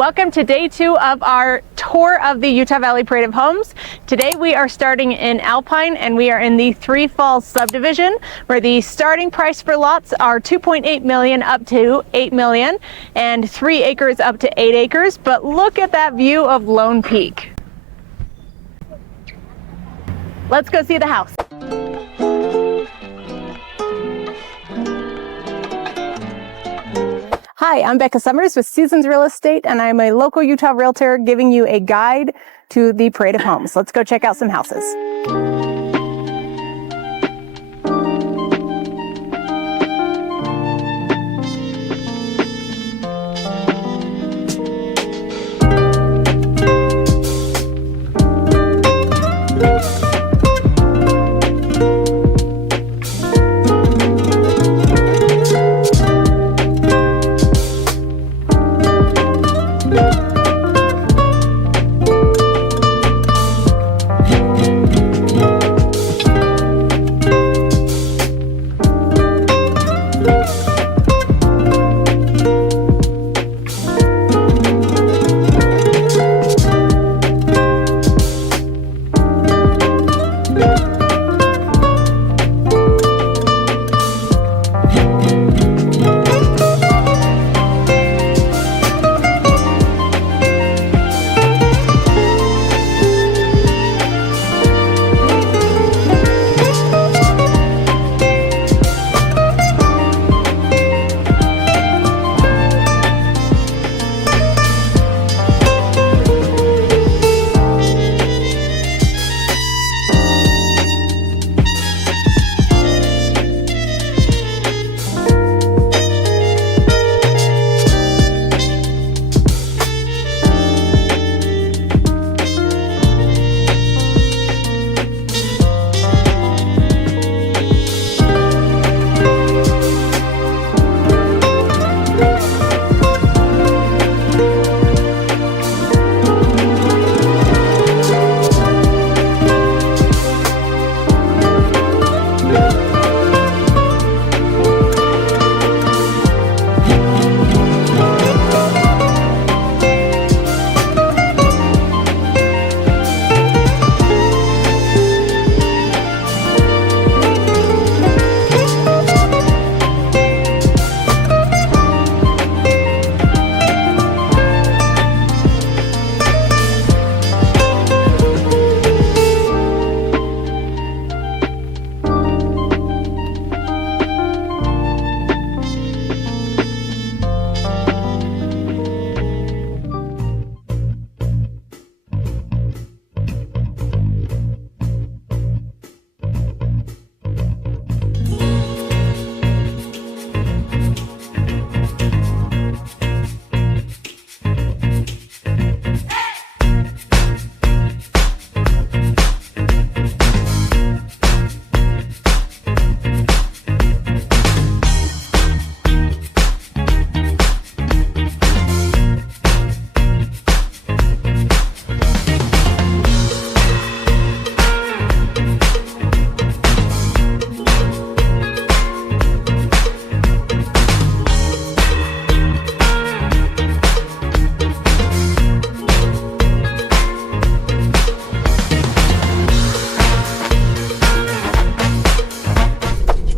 Welcome to day 2 of our tour of the Utah Valley Parade of Homes. Today we are starting in Alpine and we are in the Three Falls subdivision where the starting price for lots are 2.8 million up to 8 million and 3 acres up to 8 acres. But look at that view of Lone Peak. Let's go see the house. Hi, I'm Becca Summers with Seasons Real Estate, and I'm a local Utah realtor giving you a guide to the Parade of Homes. Let's go check out some houses.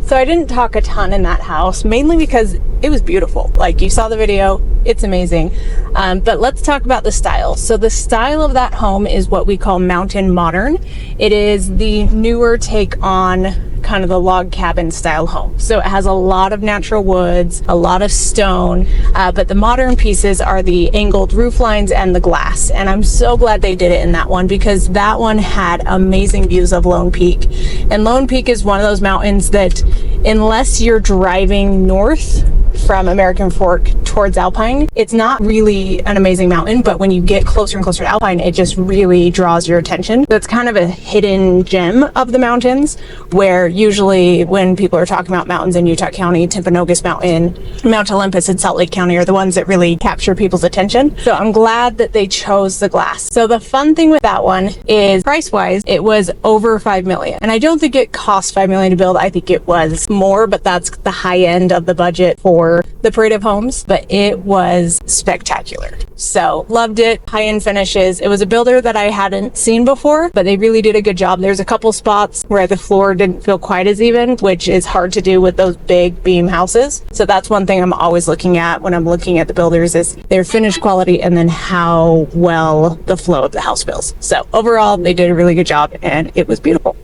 So I didn't talk a ton in that house, mainly because it was beautiful. Like, you saw the video, it's amazing. But let's talk about the style. So the style of that home is what we call mountain modern. It is the newer take on kind of the log cabin style home. So it has a lot of natural woods, a lot of stone, but the modern pieces are the angled roof lines and the glass. And I'm so glad they did it in that one because that one had amazing views of Lone Peak. And Lone Peak is one of those mountains that, unless you're driving north from American Fork towards Alpine, it's not really an amazing mountain, but when you get closer and closer to Alpine, it just really draws your attention. So it's kind of a hidden gem of the mountains, where usually when people are talking about mountains in Utah County, Timpanogos Mountain, Mount Olympus in Salt Lake County are the ones that really capture people's attention. So I'm glad that they chose the glass. So the fun thing with that one is, price-wise, it was over $5 million. And I don't think it cost $5 million to build. I think it was more, but that's the high end of the budget for for the parade of homes, but it was spectacular. So loved it. High-end finishes. It was a builder that I hadn't seen before, but they really did a good job. There's a couple spots where the floor didn't feel quite as even, which is hard to do with those big beam houses. So that's one thing I'm always looking at when I'm looking at the builders, is their finish quality and then how well the flow of the house feels. So overall, they did a really good job and it was beautiful.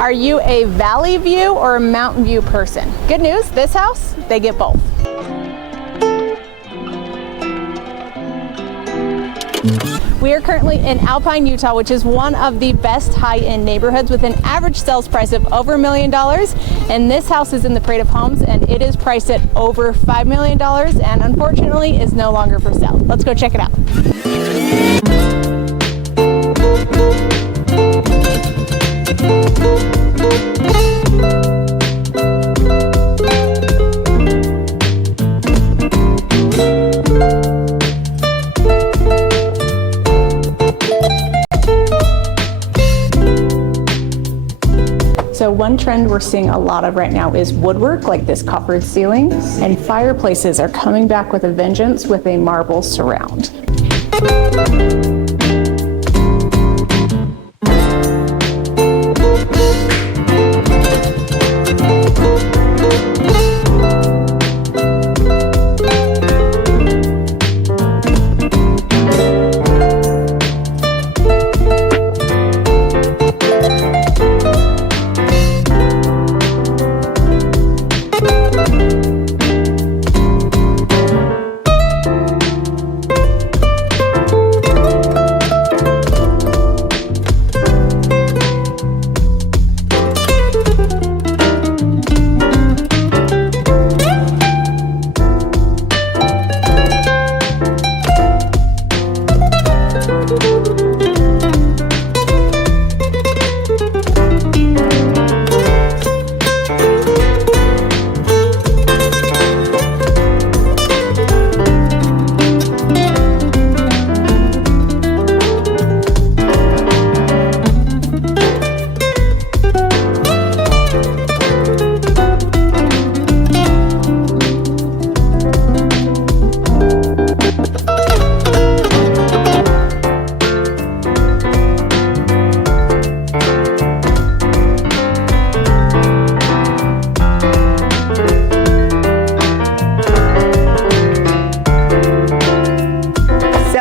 Are you a valley view or a mountain view person? Good news, this house, they get both. We are currently in Alpine, Utah, which is one of the best high-end neighborhoods with an average sales price of over $1 million. And this house is in the Parade of Homes and it is priced at over $5 million and unfortunately is no longer for sale. Let's go check it out. So one trend we're seeing a lot of right now is woodwork, like this coppered ceiling, and fireplaces are coming back with a vengeance with a marble surround.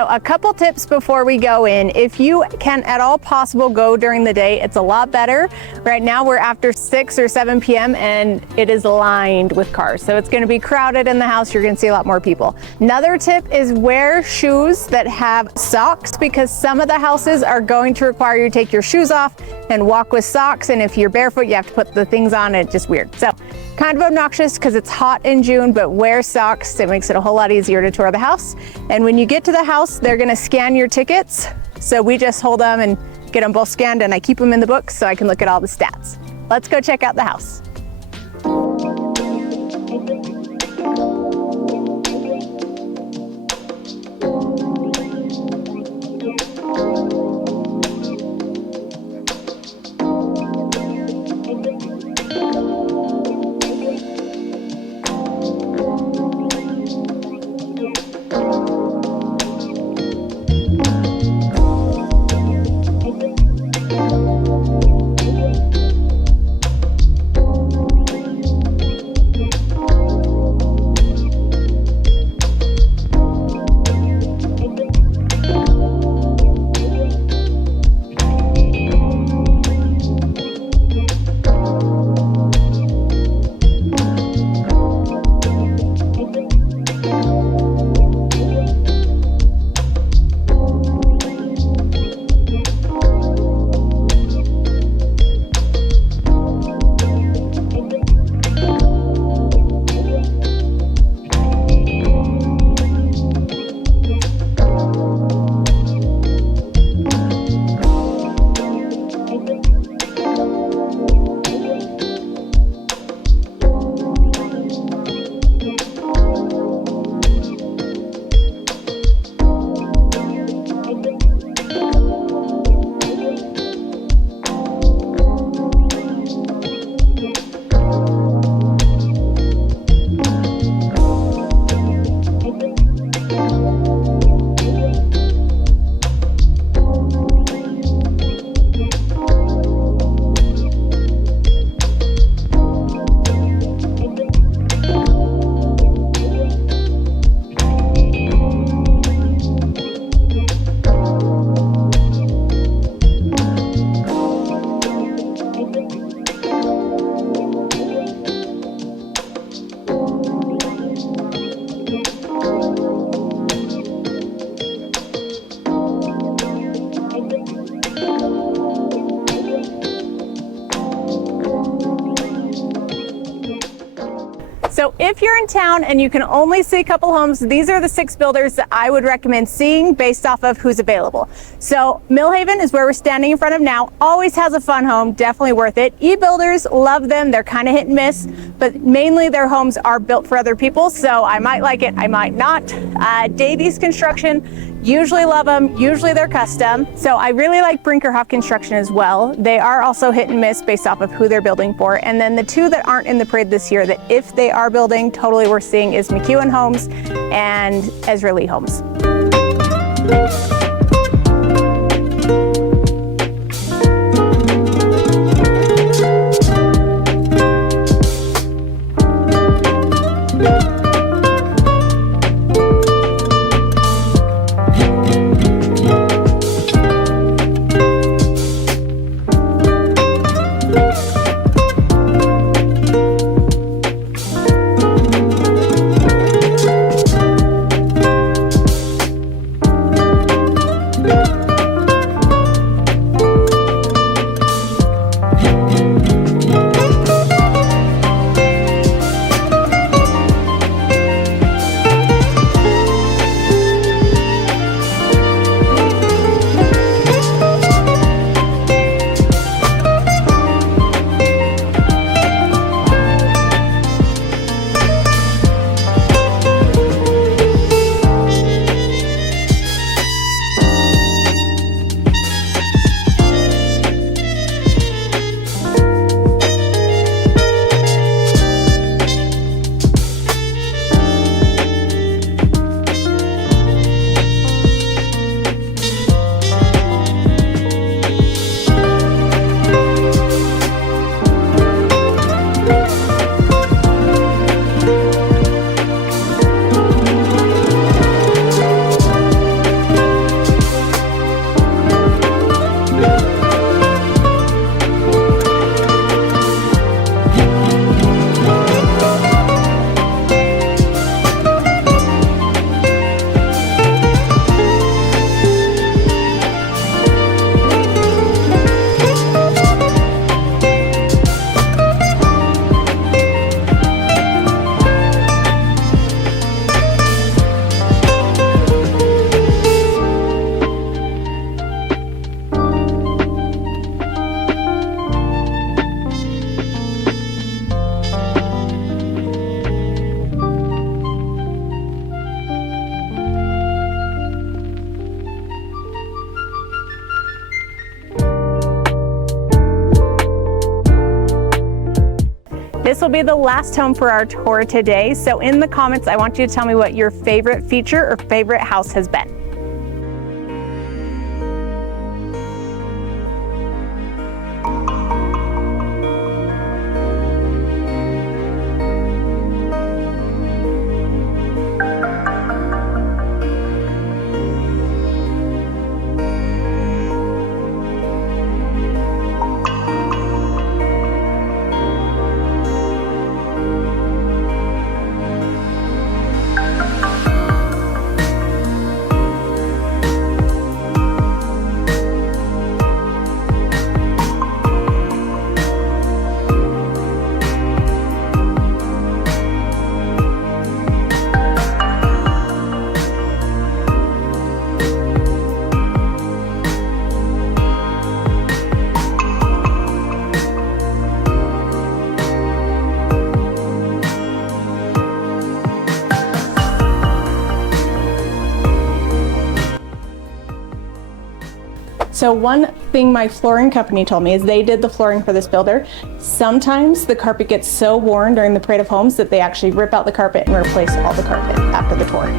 A couple tips before we go in. If you can at all possible go during the day, it's a lot better. Right now we're after 6 or 7 p.m. and it is lined with cars. So it's gonna be crowded in the house. You're gonna see a lot more people. Another tip is wear shoes that have socks, because some of the houses are going to require you to take your shoes off and walk with socks. And if you're barefoot, you have to put the things on and it's just weird. So kind of obnoxious because it's hot in June, but wear socks. It makes it a whole lot easier to tour the house. And when you get to the house, they're gonna scan your tickets. So we just hold them and get them both scanned, and I keep them in the book so I can look at all the stats. Let's go check out the house. if you're in town and you can only see a couple homes, these are the 6 builders that I would recommend seeing based off of who's available. So Millhaven is where we're standing in front of now. Always has a fun home, definitely worth it. E-builders, love them. They're kind of hit and miss, but mainly their homes are built for other people. So I might like it, I might not. Davies Construction, usually love them. Usually they're custom. So I really like Brinkerhoff Construction as well. They are also hit and miss based off of who they're building for. And then the 2 that aren't in the parade this year that if they are building, totally worth seeing is McEwen Homes and Ezra Lee Homes. This will be the last home for our tour today. So in the comments, I want you to tell me what your favorite feature or favorite house has been. So one thing my flooring company told me is they did the flooring for this builder. Sometimes the carpet gets so worn during the parade of homes that they actually rip out the carpet and replace all the carpet after the tour.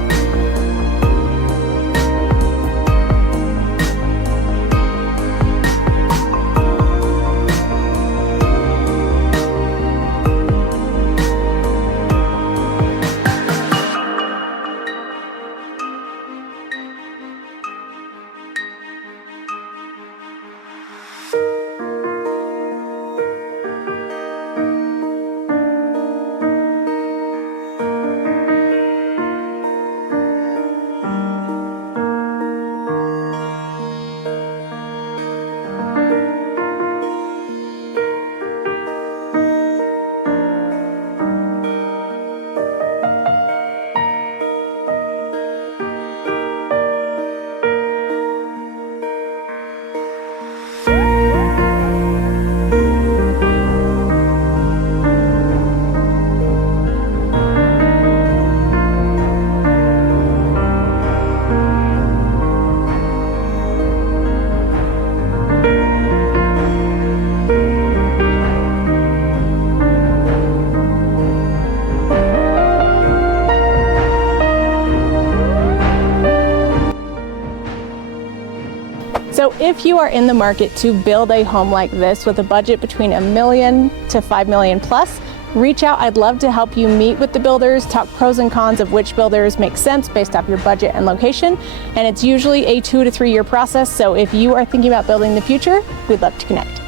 if you are in the market to build a home like this with a budget between $1 million to $5 million plus, reach out. I'd love to help you meet with the builders, talk pros and cons of which builders make sense based off your budget and location. And it's usually a 2 to 3 year process. So if you are thinking about building in the future, we'd love to connect.